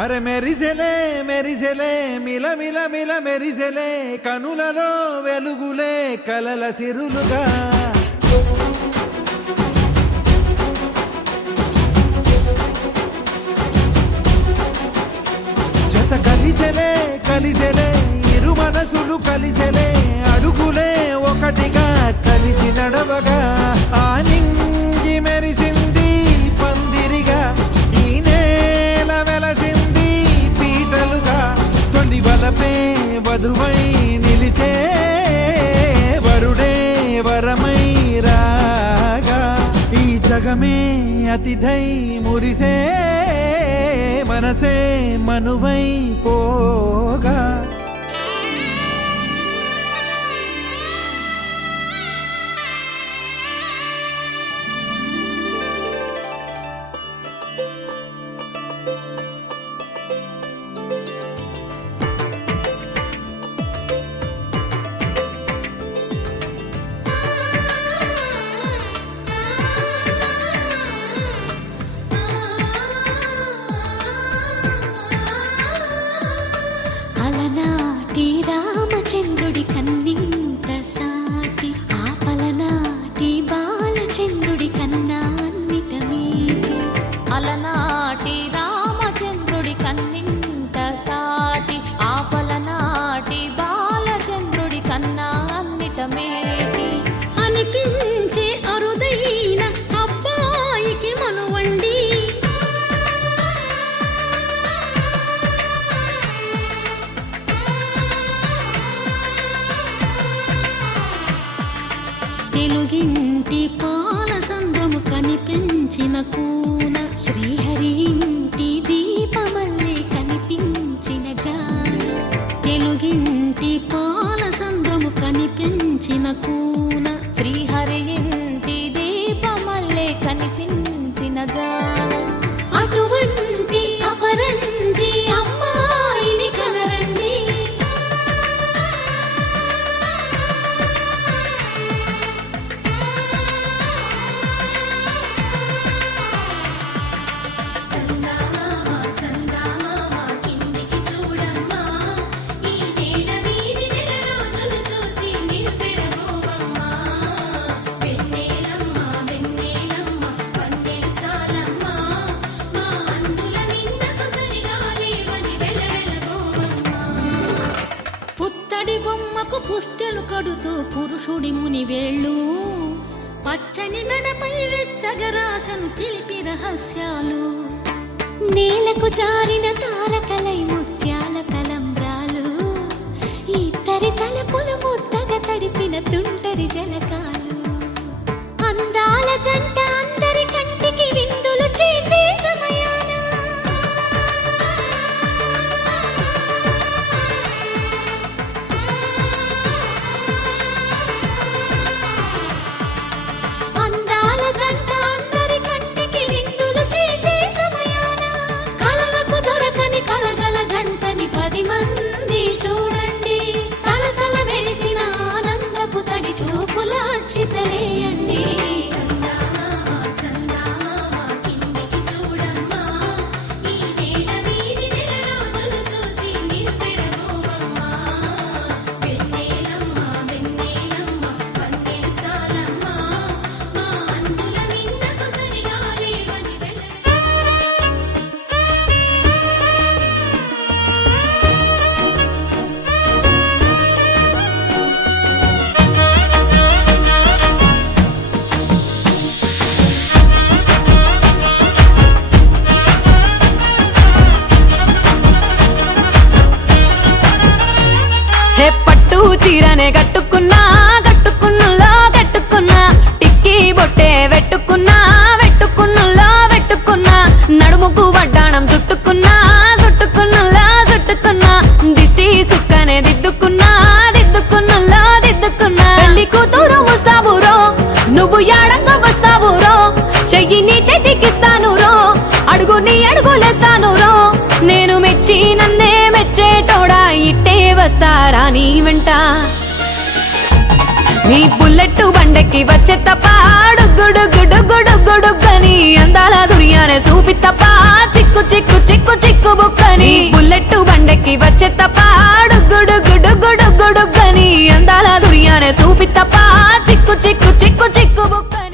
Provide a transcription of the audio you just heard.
అరే మెరిసెలే మెరిసెలే మిల మిల మిల మెరిసెలే కనులలో వెలుగులే కలల సిరులుగా జత కలిసెలే కలిసెలే ఇరు మనసులు కలిసెలే అడుగులే ఒకటిగా కలిసి నడవగా ఆ నింగి మెరిసింది పందిరిగా ఈ నేల వెలసింది పీటలుగా తొలి వలపే వధువై నిలిచే వరుడే వరమై రాగా ఈ జగమే అతిథై మురిసే మనసే మనువై పోగా రామచంద్రుడి కన్నింత సాటి ఆపలనాటి బాలచంద్రుడి కన్నా అన్నిట మీటి అలనాటి రామచంద్రుడి కన్నింత సాటి ఆపలనాటి బాలచంద్రుడి కన్నా అన్నిట మేటి అనిపించే అరుదైన అబ్బాయికి మనువండి తెలుగింటి పాల సంద్రము కనిపించిన కూన శ్రీహరి ఇంటి దీపమల్లే కనిపించిన జాన తెలుగింటి పాల సంద్రము కనిపించిన కూన శ్రీహరి ఇంటి దీపమల్లే కనిపించిన జాన అటువంటి అపరంజి అమ్మాయిని కనరండి బొమ్మకు పుస్తెలు కడుతూ పురుషుడి ముని వేళ్ళు పచ్చని నడపై వెచ్చగరాసను చిలిపి రహస్యాలు నేలకు జారిన తారకలై ముత్యాల తలంబ్రాలు ఇద్దరి తలపులు ముద్దగా తడిపిన తుంటరి జలకాలు అందాల జంట అందరి కంటికి విందులు చేసే సమయాన చితలేయండి హే పట్టు చీరనే గట్టుకున్నా గట్టుకున్నులో గట్టుకున్నా టిక్కీ బొట్టే వెట్టుకున్నా వెట్టుకున్నులో వెట్టుకున్నా నడుముకు వడ్డాణం చుట్టుకున్నా చుట్టుకున్నులో చుట్టుకున్నా దిష్టి సుక్కనే దిద్దుకున్నా దిద్దుకున్నులో దిద్దుకున్నా పెళ్లి కూతురు వస్తావురో నువ్వు యాడంగా వస్తావురో నీ అడుగులేస్తాను రో నేను మెచ్చి నన్నే మెచ్చేటోడా ఇట్టే వస్తారా నీ వెంట నీ బుల్లెట్ బండెక్కి వచ్చే తప్ప గుడుగుడుగుడుగుడుగుడుగని అందాల దుర్యానే చూపి తప్ప చిక్కు చిక్కు చిక్కు చిక్కు బుక్కని బుల్లెట్ బండెక్కి వచ్చే తప్ప గుడుగుడుగుడుగుడుగని అందాల దుర్యానే చూపి తప్ప చిక్కు చిక్కు చిక్కు చిక్కు బుక్కని